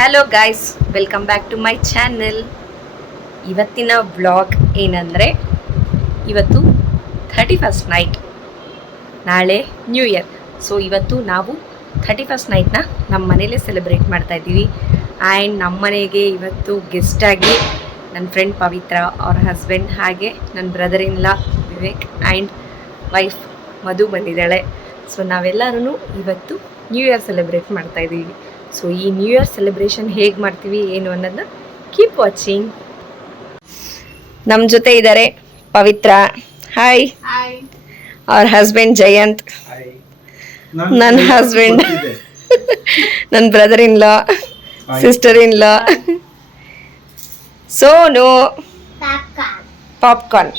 Hello guys, welcome back to my channel. ಇವತ್ತಿನ vlog ಏನಂದರೆ, ಇವತ್ತು 31st ನೈಟ್, ನಾಳೆ ನ್ಯೂ ಇಯರ್. ಸೊ ಇವತ್ತು ನಾವು 31st ನೈಟ್ನ ನಮ್ಮ ಮನೇಲೇ ಸೆಲೆಬ್ರೇಟ್ ಮಾಡ್ತಾ ಇದ್ದೀವಿ. ಆ್ಯಂಡ್ ನಮ್ಮ ಮನೆಗೆ ಇವತ್ತು ಗೆಸ್ಟಾಗಿ ನನ್ನ ಫ್ರೆಂಡ್ ಪವಿತ್ರ, ಅವ್ರ ಹಸ್ಬೆಂಡ್, ಹಾಗೆ ನನ್ನ brother in law Vivek and wife Madhu ಬಂದಿದ್ದಾಳೆ. ಸೊ ನಾವೆಲ್ಲರೂ ಇವತ್ತು ನ್ಯೂ ಇಯರ್ ಸೆಲೆಬ್ರೇಟ್ ಮಾಡ್ತಾ ಇದ್ದೀವಿ. ಸೊ ಈ ನ್ಯೂ ಇಯರ್ ಸೆಲೆಬ್ರೇಷನ್ ಹೇಗೆ ಮಾಡ್ತೀವಿ ಏನು ಅನ್ನೋದನ್ನ ಕೀಪ್ ವಾಚಿಂಗ್. ನಮ್ಮ ಜೊತೆ ಇದ್ದಾರೆ ಪವಿತ್ರ, ಹಾಯ್, ಅವ್ರ ಹಸ್ಬೆಂಡ್ ಜಯಂತ್, ನನ್ನ ಹಸ್ಬೆಂಡ್, ನನ್ನ brother in law, sister in law, Sonu, popcorn,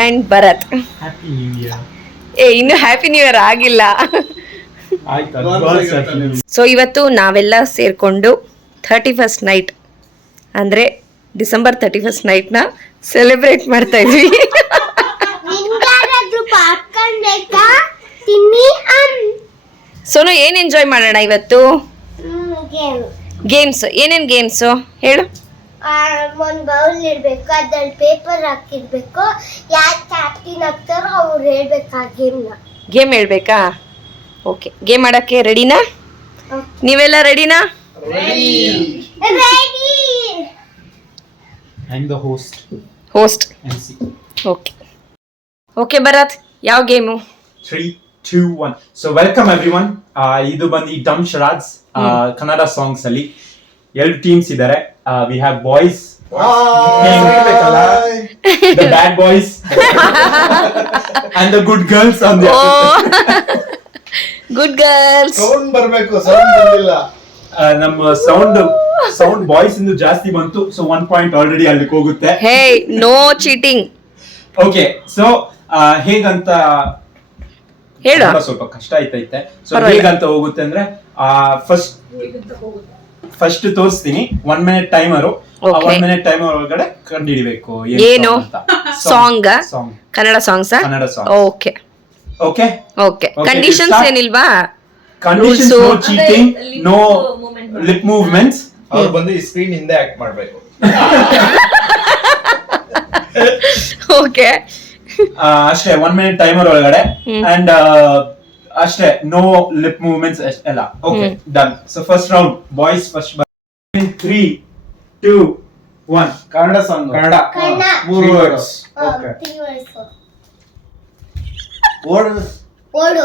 and Bharath. ಇನ್ನು ಹ್ಯಾಪಿ ನ್ಯೂ ಇಯರ್ ಆಗಿಲ್ಲ. ಸೊ ಇವತ್ತು ನಾವೆಲ್ಲ ಸೇರಿಕೊಂಡು 31st ನೈಟ್ ಅಂದರೆ ಡಿಸೆಂಬರ್ 31st ನೈಟ್ನ ಸೆಲೆಬ್ರೇಟ್ ಮಾಡ್ತಾ ಇದ್ವಿ. ಸೋನು, ಏನು ಎಂಜಾಯ್ ಮಾಡೋಣ ಇವತ್ತು? ಗೇಮ್ಸ್. ಏನೇನು ಗೇಮ್ಸು ಹೇಳು? ಒಂದು ಬೌಲ್ ಇಡಬೇಕು, ಅದ್ರಲ್ಲಿ ಪೇಪರ್ ಹಾಕಿರ್ಬೇಕು, ಯಾರು ಕ್ಯಾಪ್ಟನ್ ಆಗ್ತಾರೋ ಅವ್ರು ಹೇಳ್ಬೇಕು ಆ ಗೇಮ್ ಹೇಳ್ಬೇಕಾ? ಓಕೆ, ಗೇಮ್ ಆಡೋಕ್ಕೆ ರೆಡಿನಾ? ನೀವೆಲ್ಲ ರೆಡಿನಾ? ಹೋಸ್ಟ್. ಓಕೆ ಓಕೆ ಭರತ್, ಯಾವ ಗೇಮು? 3, 2, 1. So welcome everyone. ಇದು ಬಂದು ಡಮ್ ಶರಾಡ್ಸ್, ಕನ್ನಡ ಸಾಂಗ್ಸ್ ಅಲ್ಲಿ 2 ಟೀಮ್ಸ್ ಇದ್ದಾರೆ. We have boys, the bad boys and the good girls on the good girls. Sound ಬರಬೇಕು, ಸೌಂಡ್ ಬಂದಿಲ್ಲ. ನಮ್ಮ ಸೌಂಡ್ ಬಾಯ್ಸ್ ಇಂದ ಜಾಸ್ತಿ ಬಂತು. ಸೊ 1 ಪಾಯಿಂಟ್ ಆಲ್ರೆಡಿ ಅಲ್ಲಿಗೆ ಹೋಗುತ್ತೆ. ಹೇ, ನೋ ಚೀಟಿಂಗ್. ಓಕೆ, ಸೊ ಹೇಗಂತ ಹೇಳು. ಸ್ವಲ್ಪ ಕಷ್ಟ ಆಯ್ತೈತೆ. ಸೊ ಹೇಗಂತ ಹೋಗುತ್ತೆ ಅಂದ್ರೆ, ಫಸ್ಟ್ ತೋರಿಸ್ತೀನಿ. 1 ಮಿನಿಟ್ ಟೈಮರು. 1 ಮಿನಿಟ್ ಟೈಮರ್ ಒಳಗಡೆ ಕಂಡುಹಿಡಿಬೇಕು ಏನು song. Kannada songs. Kannada song. Okay okay okay. Conditions ಏನಿಲ್ವಾ? Conditions, no cheating, no lip movements. ಅವ್ರು ಬಂದು ಈ ಸ್ಕ್ರೀನ್ ಹಿಂದೆ ಆಕ್ಟ್ ಮಾಡ್ಬೇಕು. ಓಕೆ, ಅಷ್ಟೇ. 1 ಮಿನಿಟ್ ಟೈಮರ್ ಒಳಗಡೆ ಅಂಡ್ ಅಷ್ಟೇ, ನೋ ಲಿಪ್ ಮೂವ್ಮೆಂಟ್ಸ್ ಎಲ್ಲ. Okay, done. So first round boys first. 3, 2, 1. Kannada song. Kannada. 3 words. Okay. ಓಡು. ಓಡು.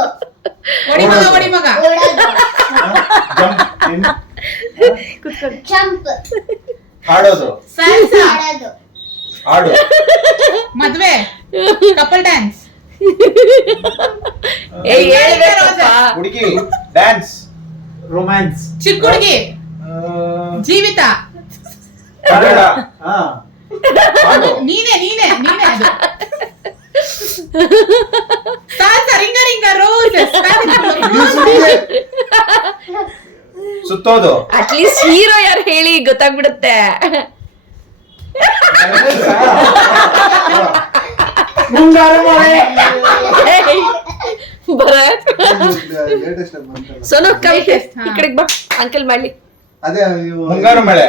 ಓಡಿ ಮಗ. ಜಂಪ್. ಹಾಡೋದು. ಆಡೋದು. ಹಾಡು. ಮದ್ವೆ. Couple dance. ಹುಡುಗಿ. ಡ್ಯಾನ್ಸ್. ರೊಮ್ಯಾನ್ಸ್. ಚಿಕ್ಕ ಹುಡುಗಿ. ಜೀವಿತ. ಕನ್ನಡ. ನೀನೇ ಅದು. Ring a ring a rose. ಸುತ್ತೋದು. ಅಟ್ಲೀಸ್ಟ್ ಹೀರೋ ಯಾರು ಹೇಳಿ ಗೊತ್ತಾಗ್ಬಿಡುತ್ತೆ. ಮುಂಗಾರು ಮಳೆ. ಭರತ್, ಸೋನು ಕಮ್ ಈ ಕಡೆಗೆ ಬಾ, ಅಂಕಲ್ ಮಾಡ್ಲಿ. ಅದೇ ಮುಂಗಾರು ಮಳೆ.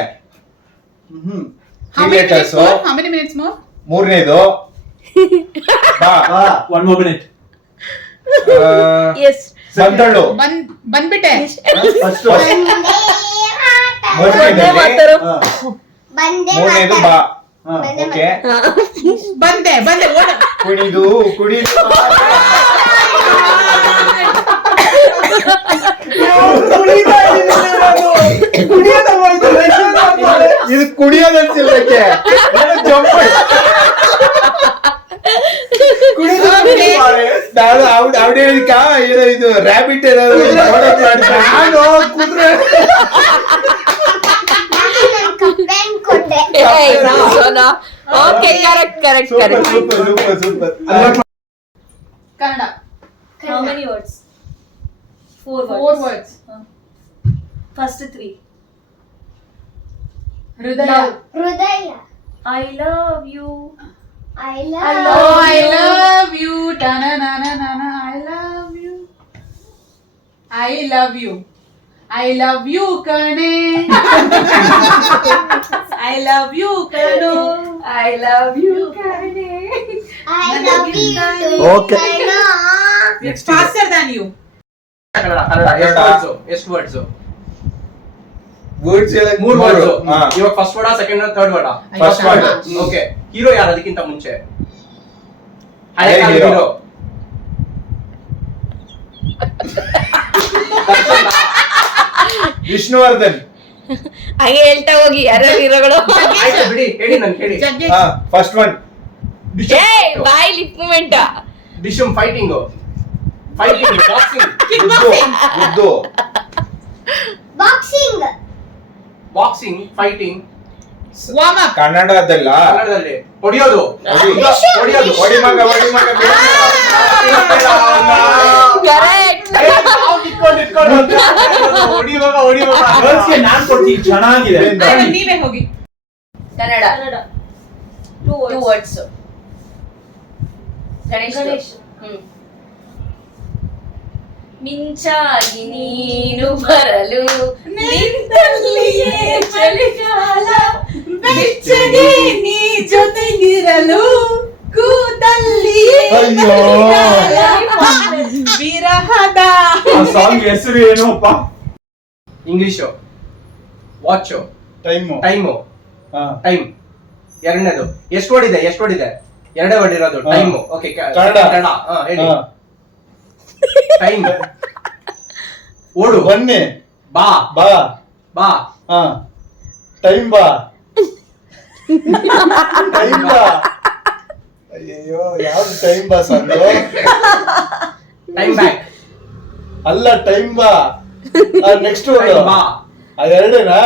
How many minutes more? ಮೂರನೇದು. 1 more minute. ಎಸ್, ಬಂದಳು. ಬಂದ್ಬಿಟ್ಟೆ. ಮೂರನೇದು ಬಾ. ಓಕೆ. ಬಂದೆ ಓಡ. ಕುಣಿದು. ಇದು ಕುಡಿಯೋದನ್ಸಿಲ್ಲಕ್ಕೆ ಇದು ರ್ಯಾಬಿಟ್ ಕುದ್ರೆ. Okay, correct. Super. Kannada. How many words? 4 words. 4 words. First 3. ಹೃದಯ. I love you. I love you. I love you. I love you ಕಣೆ. I love you ಕಣೋ. I love you, Karne. I love you too. Okay. It's faster than you. ಎಷ್ಟು words? Words ಹೇಳಕ್ ಮೂರು words. ಹಾ. ಇವಾಗ first word second word third word? First word. Okay. Hero ಯಾರು ಅದಕ್ಕಿಂತ ಮುಂಚೆ? ಹಳೆ ಹಳೆ hero. ಹೀರೋ. ವಿಷ್ಣುವರ್ಧನ್. ಹಂಗೆ ಹೇಳ್ತಾ ಹೋಗಿ ಯಾರು ಹೀರೋಗಳು. ಆಯ್ತು ಬಿಡಿ, ಹೇಳಿ ನನ್ ಹೇಳಿ. ಜಗ್ಗೇಶ್. ಹಾ ಫಸ್ಟ್ ಒನ್. ಬಾಯ್ ಲಿಪ್ ಮೂಮೆಂಟ್. ಡಿಶಮ್ ಫೈಟಿಂಗ್ ಬಾಕ್ಸಿಂಗ್ ಉದ್ದು. Boxing. Boxing fighting Warm up. ಕನ್ನಡದಲ್ಲ. ಕನ್ನಡದಲ್ಲಿ ಹೊಡಿಯೋದು ಹೊಡಿಯೋದು ಒಡಿ ಮಗ ಒಡಿ ಮಗ ಕರೆಕ್ಟ್. ಗರ್ಲ್ಸ್ಗೆ ನಾನ್ ಕೊಡ್ತೀನಿ, ಚೆನ್ನಾಗಿದೆ. ಆಯ್ತು, ನೀವೇ ಹೋಗಿ. Kannada. Kannada. 2 2 words. words. Ganesh. Ganesh. ಮಿಂಚಾಗಿ ನೀನು ಬರಲು ನಿಂತಲ್ಲಿಯೇ ಚಳಿಗಾಲ ಬೆಚ್ಚಗೆ ನೀ ಜೊತೆಗಿರಲು ಕೂತಲ್ಲಿಯೇ ಅಯ್ಯೋ. ಮಳೆಗಾಲ. ವಿರಹದ ಆ ಸಾಂಗ್ ಹೆಸರು ಏನು ಅಪ್ಪ? English watch time. ಟೈಮು ಹಾ. ಟೈಮ್ ಎರಡನೇದು ಎಷ್ಟು ವರ್ಡ್ ಇದೆ? ಎರಡೇ ವರ್ಡ್ ಇರೋದು ಹಾ. ಟೈಮು. ಓಕೆ ಕನ್ನಡ. ಕನ್ನಡ. ಹಾ ಹೇಳಿ. ಹಾ. ಟೈಮ್ ಓಡು ಬನ್ನಿ. ಬಾ ಬಾ. ಬಾ ಹಾ. ಟೈಮ್ ಬಾ. ಟೈಮ್ ಬಾ. ಅಯ್ಯೋ ಯಾವ್ದು ಟೈಮ್ ಬಾ ಸಂದು? ಟೈಮ್ ಬ್ಯಾಕ್ ಅಲ್ಲ ಟೈಮ್ ಬಾ. ನೆಕ್ಸ್ಟ್ ಟೈಮ್ ಬಾ. ಅದೆರಡೇನಾ?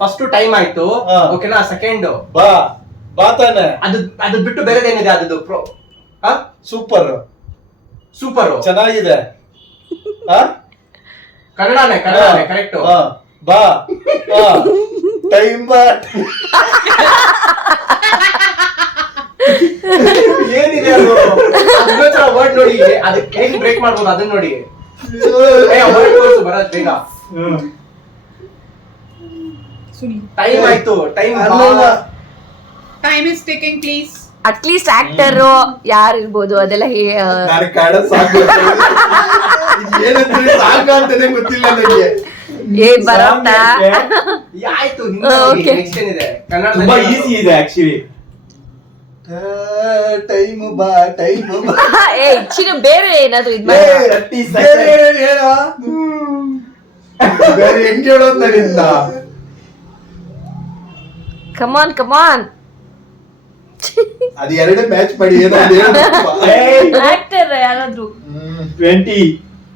ಫಸ್ಟ್ ಟೈಮ್ ಆಯ್ತು. ಹಾ. ಓಕೆನಾ? ಸೆಕೆಂಡ್ ಬಾ. ಬಾ ತಾನೆ. ಅದು ಬಿಟ್ಟು ಬೇರೆದೇನಿದೆ? ಅದು ಪ್ರೋ ಸೂಪರ್. ಸೂಪರ್ ಚೆನ್ನಾಗಿದೆ. ಹಾ? ಕನ್ನಡನೇ ಕರೆಕ್ಟ್. ಹಾ. ಬಾ. ಹಾ. ಟೈಮ್ ಬಾ. ಏನಿದೆ ಅದು? ವರ್ಡ್ ನೋಡಿ, ಅದಕ್ಕೆ ಹೇಗೆ ಬ್ರೇಕ್ ಮಾಡ್ಬೋದು ಅದನ್ನ ನೋಡಿ. ಬರೋದ್ ಬೇಗ. ಟೈಮ್ ಆಯ್ತು. Time time is taking please. At least actor ಯಾರು ಇರ್ಬೋದು ಅದೆಲ್ಲ ನಾನು ಕಾಡ ಸಾಕು. ಏನಂದ್ರೆ ಸಾಕು ಅಂತಾನೆ ಗೊತ್ತಿಲ್ಲ ನನಗೆ. ಬರುತ್ತಾ? ಆಯ್ತು. Okay. ನೆಕ್ಸ್ಟ್ ಏನಿದೆ? ತುಂಬಾ ಕನ್ನಡ ಈಸಿ ಇದೆ ಆಕ್ಚುಲಿ. ಟೈಮ್ ಬಾ. ಟೈಮ್ ಬಾ. ಚಿನ್ನು ಬೇರೆ ಏನಾದ್ರು ಇದ್ ಬೇರೆ ಮಾಡಿ. ಹೇಳೋ. ಬೇರೆ ಹೆಂಗ್ ಹೇಳೋದ್ ನನ್ನಿಂದ? ಕಮಾನ್ ಕಮಾನ್. ಅದು ಎರಡೇ ಮ್ಯಾಚ್ ಮಾಡಿ ಏನೋ ಒಂದ್ ಹೇಳು. Actor ಯಾರಾದ್ರೂ. 20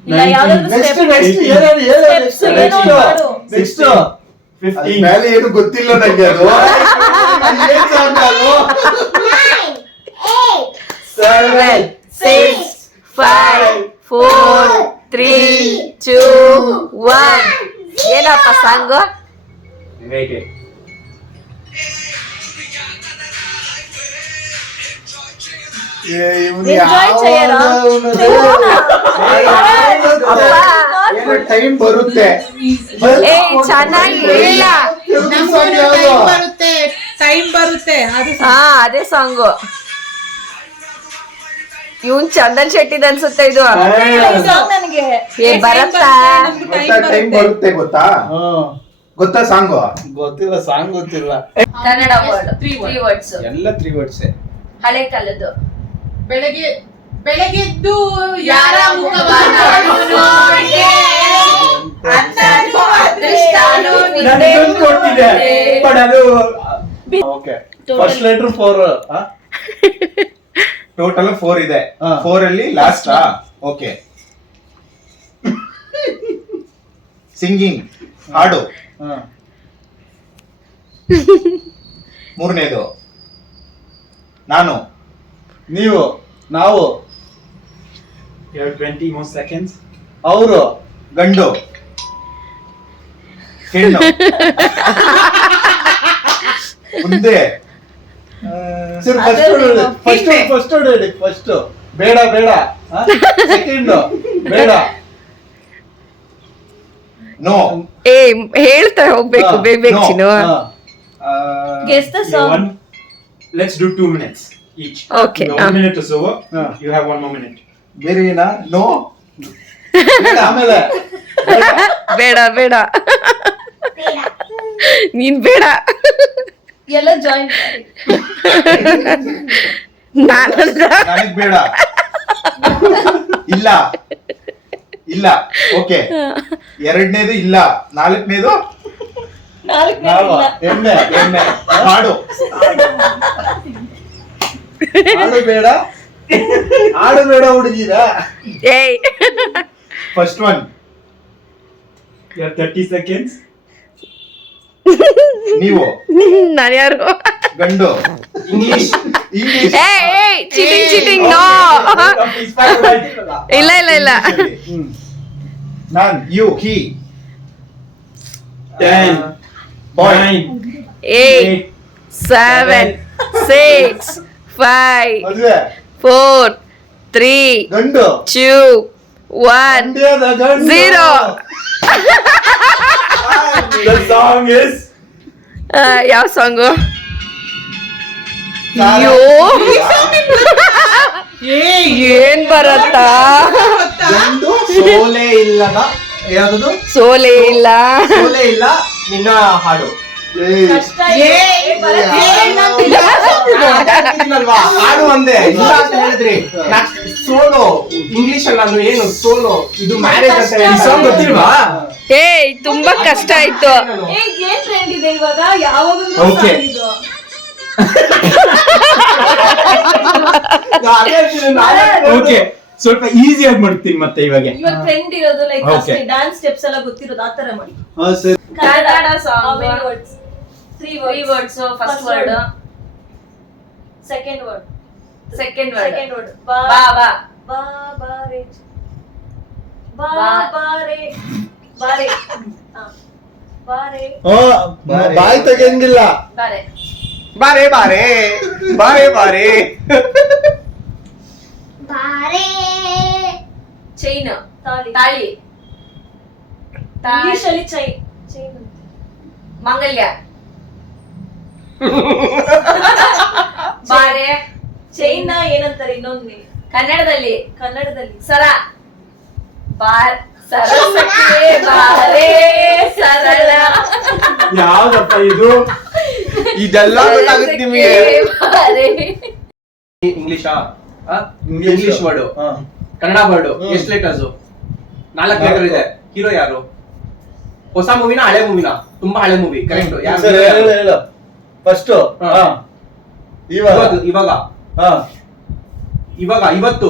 ಇಲ್ಲ, ಯಾವ್ದಾದ್ರು ನೆಕ್ಸ್ಟ್ step. ನೆಕ್ಸ್ಟ್ ಏನೋ ಹೇಳು. Steps ಏನೋ ಮಾಡು. ನೆಕ್ಸ್ಟ್ 15 ಮೇಲೆ ಏನು ಗೊತ್ತಿಲ್ಲ ನಂಗೆ ಅದು. ಅದು ಏನ್ ಸಾಂಗ್ ಅದು? 9, 8, 7, 6, 5, 4, 3, 2, 1. ಏನಪ್ಪ ಸಾಂಗು? Wait. Enjoy చేయరా? ಟೈಮ್ ಬರುತ್ತೆ. ಚೆನ್ನಾಗಿ ಇಲ್ಲ. ಟೈಮ್ ಬರುತ್ತೆ ಅದು ಹಾ ಅದೇ ಸಾಂಗು. ಇವನ್ ಚಂದನ್ ಶೆಟ್ಟಿದ್ ಅನ್ಸುತ್ತೆ ಇದು. ಈ song ನನಗೆ. ಬರತ್ತಾ? ಟೈಮ್ ಬರುತ್ತೆ ಗೊತ್ತಾ? ಗೊತ್ತಾ ಸಾಂಗು? ಗೊತ್ತಿಲ್ಲ, ಸಾಂಗ್ ಗೊತ್ತಿಲ್ಲ. ಕನ್ನಡ ವರ್ಡ್. 3 words. ಎಲ್ಲ 3 words. ಹಳೆ ಕಾಲದ್ದು. ಬೆಳಗೆದ್ದು ಯಾರ ಮುಖವನ್ನ ನೋಡಿದೆ ಅಂದನು ಅದೃಷ್ಟನು ನಿನ್ನೆ ಕೊಟ್ಟಿದೆ ಬಟ್ ಅದು ಓಕೆ. First letter 4. ಟೋಟಲ್ 4 ಇದೆ. 4 ಅಲ್ಲಿ ಲಾಸ್ಟ್. ಓಕೆ. ಸಿಂಗಿಂಗ್ ಹಾಡು. ಮೂರನೇದು ನಾನು, ನೀವು, ನಾವು, You have 20 more seconds. ಅವರು, ಗಂಡು, ಹೆಣ್ಣು, ಮುಂದೆ ಸರ್ ಫಸ್ಟ್ ಹೇಳಿ. ಫಸ್ಟ್ ಬೇಡ. ಸೆಕೆಂಡ್ ಬೇಡ. No. ಏ ಹೇಳ್ತಾ ಹೋಗ್ಬೇಕು ಬೇಗ ಚಿನ್ನು. Guess the song. Let's do 2 minutes each. Okay, 1 minute is over. Ah. You have 1 more minute. ಬೇರೆನಾ? No. ಆಮೇಲೆ ಬೇಡ ಬೇಡ ನೀನ್ ಬೇಡ. ಎಲ್ಲ ಜಾಯಿನ್ ನಾನಲ್ಲ. ನನಗ್ ಬೇಡ. ಇಲ್ಲ ಇಲ್ಲ. ಓಕೆ, ಎರಡನೇದು ಇಲ್ಲ, ನಾಲ್ಕನೇದು ನಾವು ಎಣ್ಣೆ ಹಾಡು. ಆಡು ಬೇಡ ಹುಡುಗಿರ. ಏಯ್ first one. You have 30 seconds. ನೀವು ನಾನು ಯಾರು? ಗಂಡು. ಇಂಗ್ಲಿಷ್. ಏಯ್ ಚೀಟಿಂಗ್ ನೋ. ಇಲ್ಲ ಇಲ್ಲ ಇಲ್ಲ. ನಾನ್, ಯು, ಹಿ. 10, ಬಾಯ್. 9, 8 7 6 5 ಮದ್ವೆ 4 3 ಗಂಡು 2 1 ಮಂಡ್ಯದ ಗಂಡು. 0. The song is ಯಾವ ಸಾಂಗು? ಅಯ್ಯೋ ಏನ್ ಬರತ್ತಾ? ಗಂಡು ಸೋಲೆ ಇಲ್ಲದ ಯಾವ್ದು ಸೋಲೆ ಇಲ್ಲ. ಸೋಲೆ ಇಲ್ಲ ನಿನ್ನ ಹಾಡು. ಏಯ್, ಕಷ್ಟ ಇದೆ. ಅಲ್ವಾ ಹಾಡು ಅಂದೆ ಇಲ್ಲ ಅಂತ ಹೇಳಿದ್ರಿ. ಸೋಲೋ ಇಂಗ್ಲಿಷ್ ಅಲ್ಲಿ ನಾನು ಏನು ಸೋಲೋ ಇದು ಮ್ಯಾರೇಜ್ ಅಂತ ಈ ಸಾಂಗ್ ಗೊತ್ತಿಲ್ವಾ? ಏಯ್ ತುಂಬಾ ಕಷ್ಟ ಆಯ್ತು. ಏ ಏನ್ ಟ್ರೆಂಡ್ ಇದೆ ಇವಾಗ? ಯಾವಾಗಲೂ Okay. song ಇದು. ಓಕೆ, ಸ್ವಲ್ಪ ಈಸಿ ಆಗಿ ಮಾಡ್ತೀನಿ ಮತ್ತೆ ಇವಾಗ. ಇವಾಗ ಟ್ರೆಂಡ್ ಇರೋದು ಲೈಕ್ Okay. ಡಾನ್ಸ್ ಸ್ಟೆಪ್ಸ್ ಎಲ್ಲ ಗೊತ್ತಿರೋದು ಆ ತರ ಮಾಡಿ. ಹಾ, ಸರಿ. Kannada song. How many words? 3 words. First word. Second word. Second Second word. ಬಾ Ba ಬಾ ba ba re. Ba Ba- ba re. Ba re. Ba re. ಹಾ, ಬಾಯಿ ತೆಗಿಯಂಗಿಲ್ಲ. ಬಾರೆ. ಬಾರೆ ಬಾರೆ ಬಾರೆ ಬಾರೆ. ಬಾರೆ ಚೈನ್ ತಾಳಿ. ತಾಳಿ ಇಂಗ್ಲಿಷ್ ಅಲ್ಲಿ ಚೈನ್ ಮಂಗಲ್ಯ. ಬಾರೆ ಚೈನ್ ನ ಏನಂತಾರೆ ಇನ್ನೊಂದು ಕನ್ನಡದಲ್ಲಿ ಸರ. ಬಾರ್ ಸರಸಕ್ಕೆ ಬಾರೆ ಸರಳ. ಯಾವ್ದಪ್ಪ ಇದು? ಇದೆಲ್ಲ ಗೊತ್ತಾಗುತ್ತೆ ನಿಮಗೆ. ಬಾರೆ. ಇಂಗ್ಲಿಷಾ? ಇಂಗ್ಲಿಷ್ ವರ್ಡ್, ಹಾ. ಕನ್ನಡ ವರ್ಡ್. ಎಷ್ಟು ಲೆಟರ್ಸ್? 4 ಲೆಟರ್ ಇದೆ. ಹೀರೋ ಯಾರು? ಹೊಸ ಮೂವಿನ ಹಳೆ ಮೂವಿನ? ತುಂಬಾ ಹಳೆ ಮೂವಿ. ಕರೆಕ್ಟ್. ಸರಿ, ಹೇಳು. ಫಸ್ಟ್ ಹಾ. ಇವಾಗ ಇವಾಗ ಹಾ, ಇವಾಗ ಇವತ್ತು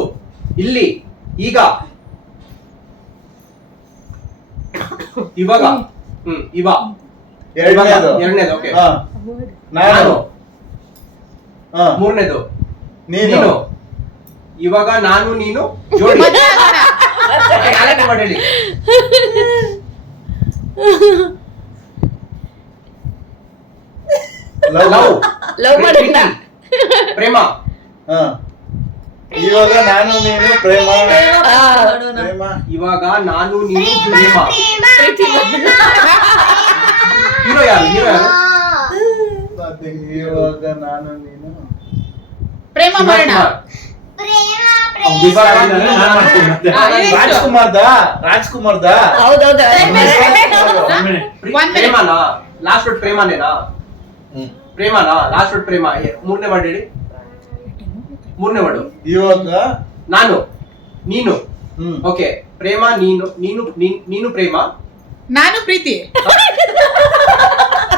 ಇಲ್ಲಿ ಈಗ ಇವಾಗ ಎರಡನೇದು. ಎರಡನೇದು. ಓಕೆ. ಹಾ, ನಾನು. ನಾನು. ಹಾ, ಮೂರನೇದು ನೀನು. ನೀನು. ಇವಾಗ ನಾನು ನೀನು ಜೋಡಿ. ನಾಲ್ಕು word ಹೇಳಿ. ಲವ್. ಲವ್ ಮಾಡೋಣ. ಪ್ರೇಮ. ಹಾ, ಇವಾಗ ನಾನು ನೀನು ಪ್ರೇಮ. ಮಾಡೋಣ. ಪ್ರೇಮ. ಇವಾಗ ನಾನು ನೀನು ಪ್ರೇಮ. ಪ್ರೀತಿ. ಹೀರೋ ಯಾರು? ಹೀರೋ ಯಾರು? ಮತ್ತೆ ಇವಾಗ ನಾನು ನೀನು ಪ್ರೇಮ ಮಾಡೋಣ. ಶಿವಕುಮಾರ್. ಇವಾಗ ನಾನು ಮಾಡ್ತೀನಿ ಮತ್ತೆ. ರಾಜ್ಕುಮಾರ್ದ ಹೌದೌದು. One minute. ಪ್ರೇಮನಾ? ಲಾಸ್ಟ್ ವರ್ಡ್ ಪ್ರೇಮನೇನಾ? ಪ್ರೇಮನಾ? ಲಾಸ್ಟ್ ವರ್ಡ್ ಪ್ರೇಮ. ಮೂರನೇ ವರ್ಡ್ ಹೇಳಿ. ಮೂರನೇ ವರ್ಡ್ ಇವಾಗ ನಾನು ನೀನು. ಹ್ಮ್. ಓಕೆ. ಪ್ರೇಮ ನೀನು ನೀನು ನೀನು ಪ್ರೇಮ. ನಾನು ಪ್ರೀತಿ.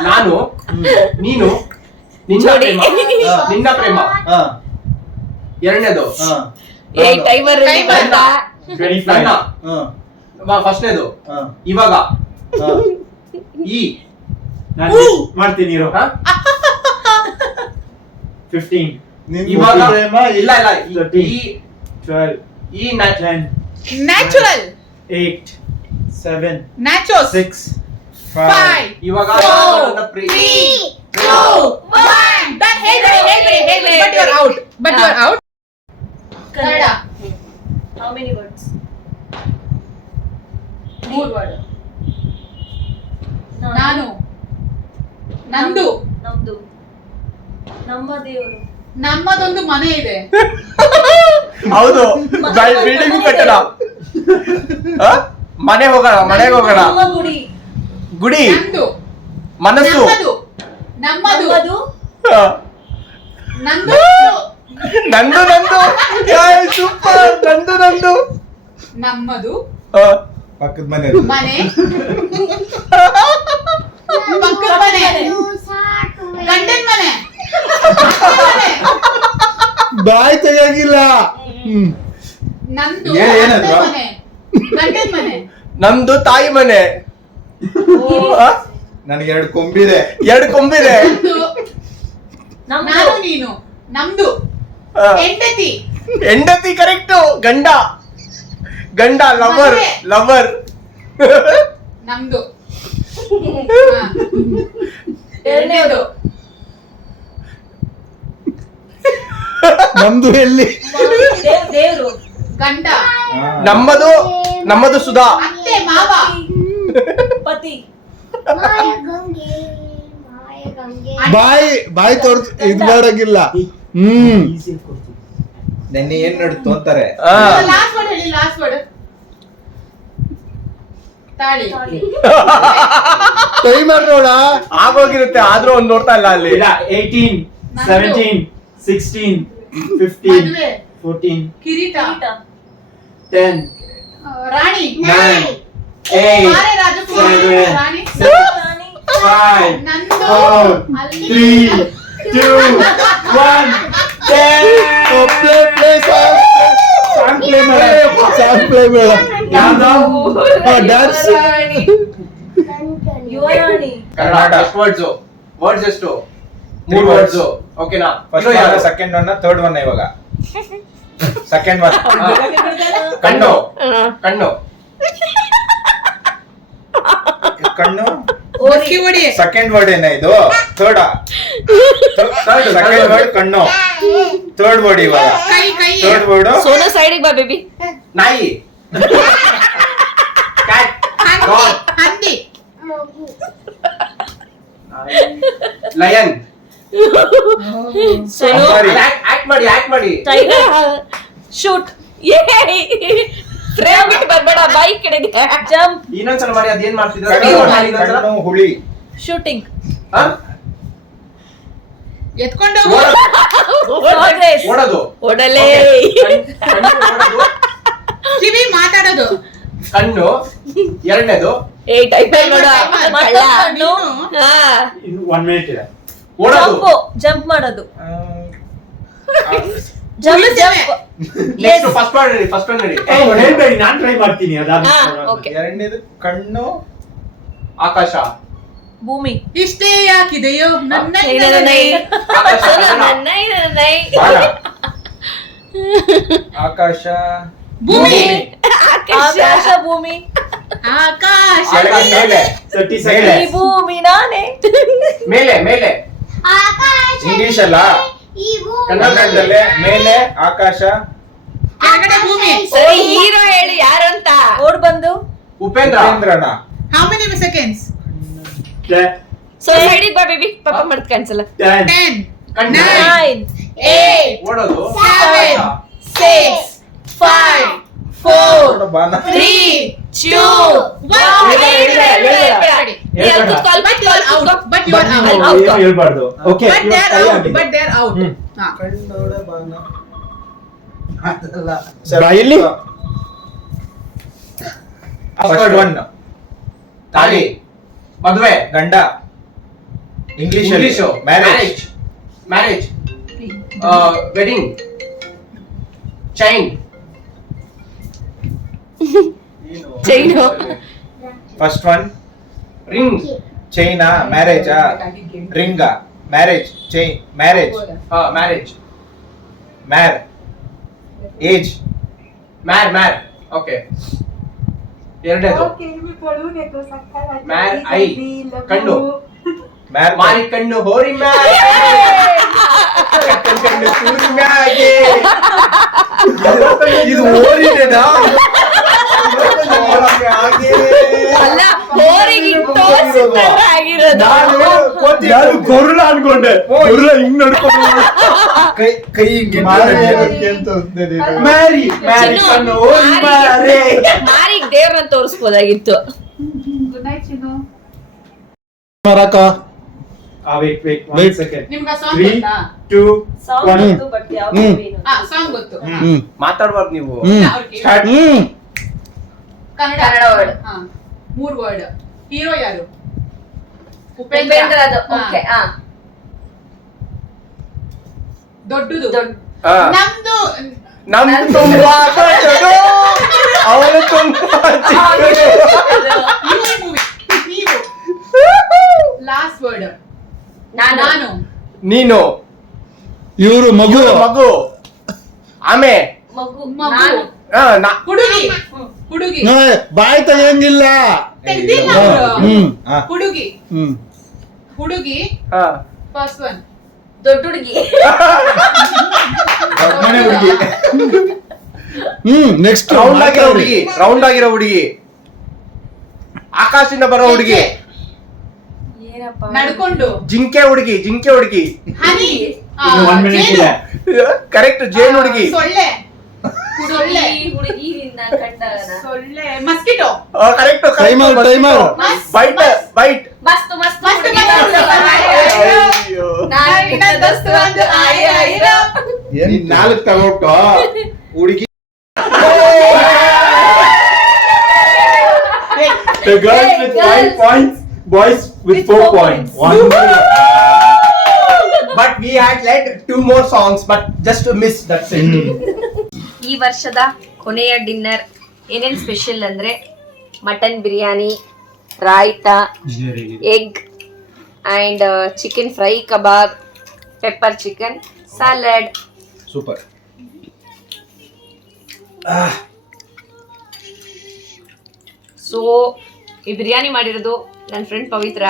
ನಾನು ನೀನು ನಿನ್ನ ಜೋಡಿ. ಪ್ರೇಮ. ನಿನ್ನ ಪ್ರೇಮ. ಹಾ, ಎರಡನೇದು ಹಾ, ಏ ಟೈಮರ್ ನನ್ನ. 25. ಹಾ, ಫಸ್ಟ್ನೇದು ಹಾ, ಇವಾಗ ಹಾ. ಈ ನಾನು ಮಾಡ್ತೀನಿ ಇರೋ. ಹ? 15, ನಿನ್ನ ಇವಾಗ ಪ್ರೇಮ ಇಲ್ಲ ಇಲ್ಲ 13, ಈ 12, ಈ 10, ನ್ಯಾಚುರಲ್. 8, 7, ನ್ಯಾಚೋಸ್. 6, 5. 5 ಇವಾಗ 4 ನನ್ನ 3 2 1 ಡನ್. ಹೇಳ್ರಿ. But you are out. Kannada. How many words? 3 word. ನಾನು ನಂದು ನಮ್ದು ನಮ್ಮ ದೇವರು ನಮ್ಮದೊಂದು ಮನೆ ಇದೆ. ಹೌದು ಬಿಲ್ಡಿಂಗ್ ಕಟ್ಟಡ. ಮನೆಗೆ ಹೋಗೋಣ ನಮ್ಮ ಗುಡಿ ಗುಡಿ ನಂದು ಮನಸ್ಸು ನಮ್ಮದು ನಮ್ಮದು ಆ, ನಂದು ನಂದು ಸೂಪರ್ ನಂದು ನಮ್ಮದು ಆ, ಪಕ್ಕದ ಮನೆ ಮನೆ ಪಕ್ಕದ ಮನೆ ಗಂಡನ ಮನೆ ಬಾಯ್ ತೆಗಿಯಾಗಿಲ್ಲ. ನಂದು ಏನದು? ಅತ್ತೆ ಮನೆ ಗಂಡನ ಮನೆ ನಮ್ದು ತಾಯಿ ಮನೆ. ಆ, ನನಗೆ 2 ಕೊಂಬಿದೆ. 2 ಕೊಂಬಿದೆ. ನಾನು ನಮ್ದು ನೀನು ನಮ್ದು ಆ, ಹೆಂಡತಿ ಕರೆಕ್ಟ್. ಗಂಡ ಲವರ್ ಮದುವೆ. ನಮ್ದು ಹಾ. ಎರಡನೇದು ನಮ್ದು ಎಲ್ಲಿ? ದೇವ್ರು ಗಂಡ ನಮ್ಮದು ಸುಧಾ. ಅತ್ತೆ ಮಾವ ಪತಿ ಮಾಯ ಗಂಗೆ ಮಾಯ ಗಂಗೆ ಬಾಯಿ ತೋರ್ಸ್ ಇದ್ ಮಾಡಾಗಿಲ್ಲ. ನೆನ್ನೆ ಏನ್ ನಡ್ತು ಅಂತಾರೆ. ಆ, ಲಾಸ್ಟ್ ವರ್ಡ್ ಹೇಳಿ. ಲಾಸ್ಟ್ ವರ್ಡ್ ತಾಳಿ. ಟೈಮರ್ ನೋಡ. ಆಗೋಗಿರುತ್ತೆ ಆದ್ರೂ ಒಂದ್ ನೋಡ್ತಾ ಇಲ್ಲ ಅಲ್ಲಿ. 18, ನಂದು. 17, 16, 15, ಮದುವೆ 14, ಕಿರೀಟ 10, ರಾಣಿ 9, 8, ಮಾರೆ ರಾಜಕುಮಾರಿ 7, ರಾಣಿ 5, ನಂದು 4, ಅಲ್ಲಿ 3, 2, 1, 10. ಸಾಂಗ್ ಪ್ಲೇ ಬೇಡ. ಡ್ಯಾನ್ಸ್. ಯುವರಾಣಿ ಕನ್ನಡ ಎಷ್ಟು ವರ್ಡ್ಸ್ ಎಷ್ಟು? 3 3 ವರ್ಡ್ಸ್. ಓಕೆನಾ? ಫಸ್ಟ್ ಇದು ಯಾರು? ಸೆಕೆಂಡ್ ಒನ್ ಥರ್ಡ್ ಒನ್ ಇವಾಗ. ಸೆಕೆಂಡ್ ಒನ್ ಕಣ್ಣು ಕಣ್ಣು. ಒಕ್ಕಿ ಹೊಡಿ. ಸೆಕೆಂಡ್ ವರ್ಡ್ ಏನ ಇದು? ಥರ್ಡ್ ಸೆಕೆಂಡ್ ವರ್ಡ್ ಕಣ್ಣು. ಥರ್ಡ್ ವರ್ಡ್ ಇವಾಗ. ಕೈ ಥರ್ಡ್ ವರ್ಡ್ ಸೋನು ಸೈಡಿಗೆ ಬಾ ಬೇಬಿ. ನಾಯಿ ಕ್ಯಾಟ್ ಹಂದಿ ಮಗು ಲಯನ್. ಸೋನು Sorry. ಆಕ್ಟ್ ಮಾಡಿ ಟೈಗರ್ ಶೂಟ್ ಫ್ರೇಮ್ ಬಿಟ್ಟು ಬರ್ಬೇಡ ಬಾಯಿ ಕಡೆಗೆ. ಜಂಪ್ ಇನ್ನೊಂದ್ಸಲ ಮಾಡಿ ಅದೇನ್ ಮಾಡ್ತಿದ್ರ? ಕಣ್ಣು ಹುಳಿ. ಶೂಟಿಂಗ್ ಎತ್ಕೊಂಡು ಪ್ರೋಗ್ರೆಸ್ ಓಡೋದು. ಓಡಲೇ. ಕಣ್ಣು ಓಡೋದು. ಕಿವಿ ಮಾತಾಡೋದು. ಕಣ್ಣು ಎರಡನೇದು ಟೈಪಲ್ ನೋಡು. ಕಳ್ಳ. ಕಣ್ಣು ಹಾ. 1 minute ಇದೆ. ಓಡೋದು. ಜಂಪ್ ಮಾಡೋದು ಹುಲಿ ಸೇವೆ. Next first one ready. ಹೇಳ್ಬೇಡಿ, ನಾನ್ ಟ್ರೈ ಮಾಡ್ತೀನಿ. ಹಾ, okay. ಎರಡನೇದು ಕಣ್ಣು ಆಕಾಶ. ಭೂಮಿ ಇಷ್ಟೇ ಯಾಕಿದೆಯೋ ನನ್ನ ನೈ. ಆಕಾಶ ಸೋನು ನೈ ನೈ. ಬಾಣ. ಆಕಾಶ. ಭೂಮಿ ಆಕಾಶ ಭೂಮಿ ಆಕಾಶ ಮೇಲೆ 30 ಈ seconds. ಭೂಮಿ ನಾನೇ ಮೇಲೆ ಆಕಾಶ ಇಂಗ್ಲಿಷ್ ಅಲ್ಲ, ಈ ಭೂಮಿ ಕನ್ನಡದಲ್ಲೇ ಮೇಲೆ ಆಕಾಶ. ಕೆಳಗಡೆ ಭೂಮಿ. ಸರಿ ಹೀರೋ ಹೇಳಿ ಯಾರು ಅಂತ. ಓಡ್ ಬಂದು ಉಪೇಂದ್ರ. ಉಪೇಂದ್ರನ. How many seconds? 10, ಸೊ ಸೈಡಿಗೆ ಬಾ ಬೇಬಿ. ಪಾಪ ಮಾಡ್ತ ಕಾಣಿಸಲ್ಲ. 10, 10 ಕಣ್ಣು 9 8 ಓಡೋದು. 7 ಆಕಾಶ. 6 5 4 ಬಾಣ. 3 2 1 But you are out. But you are out. ಏನು ಹೇಳ್ಬಾರ್ದು. Okay, But they are ಇವಾಗ out. ಆಗಿದೆ. But they are out. ಹಾ. ಕಣ್ಣೋಡ ಬಾಣ. ಬಾಯಲ್ಲಿ? ಫಸ್ಟ್ ಒನ್ ತಾಳಿ. ಮದುವೆ. ಗಂಡ. English English. Marriage. Marriage. Wedding. Chain. Chain. First one ring. ಚೈನಾ. ಮ್ಯಾರೇಜಾ. ರಿಂಗಾ. Marriage. Chain. Marriage. Marriage. Marriage. ಮ್ಯಾರ್. ಓಕೆ. ಎರಡನೇದು ಮ್ಯಾರ್ ಐ. ಕಣ್ಣು. ಮ್ಯಾರ್. ಮಾರಿ ಕಣ್ಣು ಹೋರಿ ಮ್ಯಾರ್. ಕಣ್ಣು ಸೂರಿ ಮ್ಯಾಗೆ. ಇದು ಓರಿದೆನಾ? ಅಲ್ಲ ಹೋರಿಗೆ ತೋರ್ಸಿ ಆಗಿರೋದು ನಾನು ಗೊರುಳ ಅನ್ಕೊಂಡೆ ಗೊರುಳ ಹಿಂಗ್ ನಡ್ಕೊಂಡು ಕೈ ಹಿಂಗೆ ಅಂತ ಮ್ಯಾರಿ ಮ್ಯಾರಿ ಕಣ್ಣು ಮ್ಯಾರಿ ಮಾರಿಗೆ ದೇವ್ರನ್ನ ತೋರಿಸ್ಬೋದಾಗಿತ್ತು. ಗುಡ್ ನೈಟ್ ಚಿನ್ನು. ಮರಕ wait Wait. 1 second ನಿಮ್ಗೆ ಸಾಂಗ್ 3 ಗೊತ್ತಾ? 2 ಸಾಂಗ್ 1 ಗೊತ್ತು ಬಟ್ ಯಾವ movie ನು? ಸಾಂಗ್ ಗೊತ್ತು. ಮಾತಾಡ್ಬಾರ್ದು ನೀವು. ಅವ್ರಿಗೆ ಸ್ಟಾರ್ಟ್ ಕನ್ನಡ word. ಹಾ 3 ವರ್ಡ್. ಹೀರೋ ಯಾರು? ಉಪೇಂದ್ರ ಅದು ಹಾ. ಓಕೆ ದೊಡ್ಡದು. ಹಾ. ನಮ್ದು ನಮ್ದು ತುಂಬಾ ದೊಡ್ಡದು, ಅವಳು ತುಂಬಾ ಚಿಕ್ಕದು. ಮೂವಿ ನೀವು ಲಾಸ್ಟ್ ವರ್ಡ್. ನಾನು ನಾನು ನೀನು ಇವರು ಮಗು ಮಗು ಆಮೆ ಮಗು ಮಗು. ನಾನು ಹುಡುಗಿ ಹುಡುಗಿ ಬಾಯ್ ತೆಗಿಯಂಗಿಲ್ಲ. ತೆಗ್ದಿಲ್ಲ ಹಾ, ಅವ್ರು. ಹಾ. ಹುಡುಗಿ ಹ್ಮ್ ಹುಡುಗಿ ಫಸ್ಟ್ ಒನ್. ದೊಡ್ಡ ಹುಡುಗಿ ಮನೆ ಹುಡುಗಿ ನೆಕ್ಸ್ಟ್ ರೌಂಡ್ ಆಗಿರೋ ಹುಡುಗಿ, ರೌಂಡ್ ಆಗಿರೋ ಹುಡುಗಿ, ಆಕಾಶದಿಂದ ಬರೋ ಹುಡುಗಿ, ಏನಪ್ಪ ನಡ್ಕೊಂಡು ಜಿಂಕೆ ಹುಡುಗಿ, ಜಿಂಕೆ ಹುಡುಗಿ, ಹನಿ ಇನ್ನು 1 minute ಇದೆ. ಕರೆಕ್ಟ್, ಜೇನ್ ಹುಡುಗಿ, ಸೊಳ್ಳೆ ಸೊಳ್ಳೆ ಹುಡುಗಿ ನಿನ್ನ ಕಂಡಾಗ ಸೊಳ್ಳೆ mosquito correct, Timer, timer. Bite bite. ಮಸ್ತ್ ಮಸ್ತ್ ಮಸ್ತ್ ಹುಡುಗಿ ಮಸ್ತ್ ಬಂತು. ಅಯ್ಯೋ. ನಾನಿನ್ನ ದೋಸ್ತು ಒಂದು ಆಯ್ರ. ಏನ್ ನಾಲ್ಕು ತಗೊಟ್ಟು ಹುಡುಗಿ The girls with 5 points, boys with 4 points. 1 But we had led 2 more songs, but just to miss, that's it. ಈ ವರ್ಷದ ಕೊನೆಯ ಡಿನ್ನರ್ ಏನೇನ್ ಸ್ಪೆಷಲ್ ಅಂದ್ರೆ mutton biryani, raita, egg and chicken fry kebab, pepper chicken, salad. Super. So ಈ ಬಿರಿಯಾನಿ ಮಾಡಿರೋದು ನನ್ನ friend ಪವಿತ್ರ.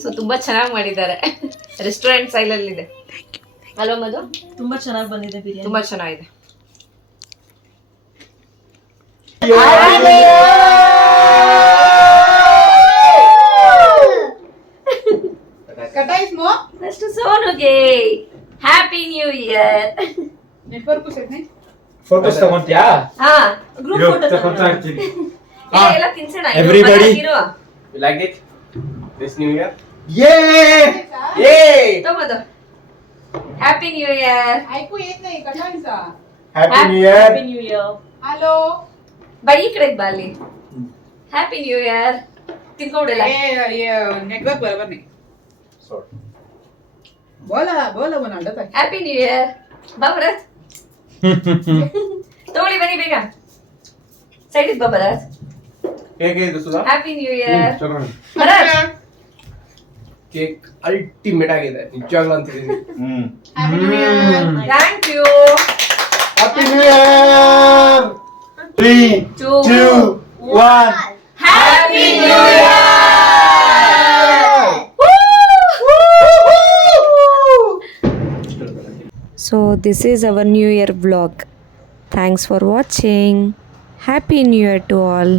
So ತುಂಬಾ ಚೆನ್ನಾಗಿ ಮಾಡಿದ್ದಾರೆ. ರೆಸ್ಟೋರೆಂಟ್ ಸ್ಟೈಲಲ್ಲಿ ಇದೆ ಅಲ್ವಾ ಮಧು? ತುಂಬಾ ಚೆನ್ನಾಗಿ ಬಂದಿದೆ ಬಿರಿಯಾನಿ. ತುಂಬಾ ಚೆನ್ನಾಗಿದೆ. ಕಟಾಯಿಸ್ ಮೋ ಅಷ್ಟು ಸೋನುಗೆ ಹ್ಯಾಪಿ ನ್ಯೂ ಇಯರ್. ನೆಟ್ವರ್ಕ್ ಸೆಟ್ನೆ photos ತಗೊಂತ್ಯಾ? ಹಾ ಗ್ರೂಪ್ ಇರೋ ಫೋಟೋ ತಗೊಂತಾ ಇರ್ತೀನಿ. ಎಲ್ಲ ತಿನ್ಸೋಣ. Everybody. You liked it? This New Year? Yay! Yay! ತಗೋದು. Happy new year. ಐಕು ಏನ್ ನೈ ಕಟಾಯಿಸ. Happy New Year. Happy new year. Hello bye ಈ ಕಡೆಗೆ ಬಾ ಅಲ್ಲಿ. Happy new year. ತಿನ್ಕೊಂಬಿಡಲ್ಲ. ये नेटवर्क बराबर नहीं. बोला बोला वो नाटक है. Happy new year. ಬಾ ಭರತ್. ತಗೊಳ್ಳಿ ಬನ್ನಿ ಬೇಗ. ಸೈಡಿಗೆ ಬಾ ಭರತ್. ಹೇಗೆ ಇದು Sudha? Happy new year. Bharat. Cake ultimate ಆಗಿದೆ, ನಿಜವಾಗ್ಲೂ ಅಂತಿದ್ದೀನಿ. Happy New Year. Thank you. Happy New Year. 3, 2, 1. Happy new year. So this is our New Year vlog. Thanks for watching. Happy New Year to all.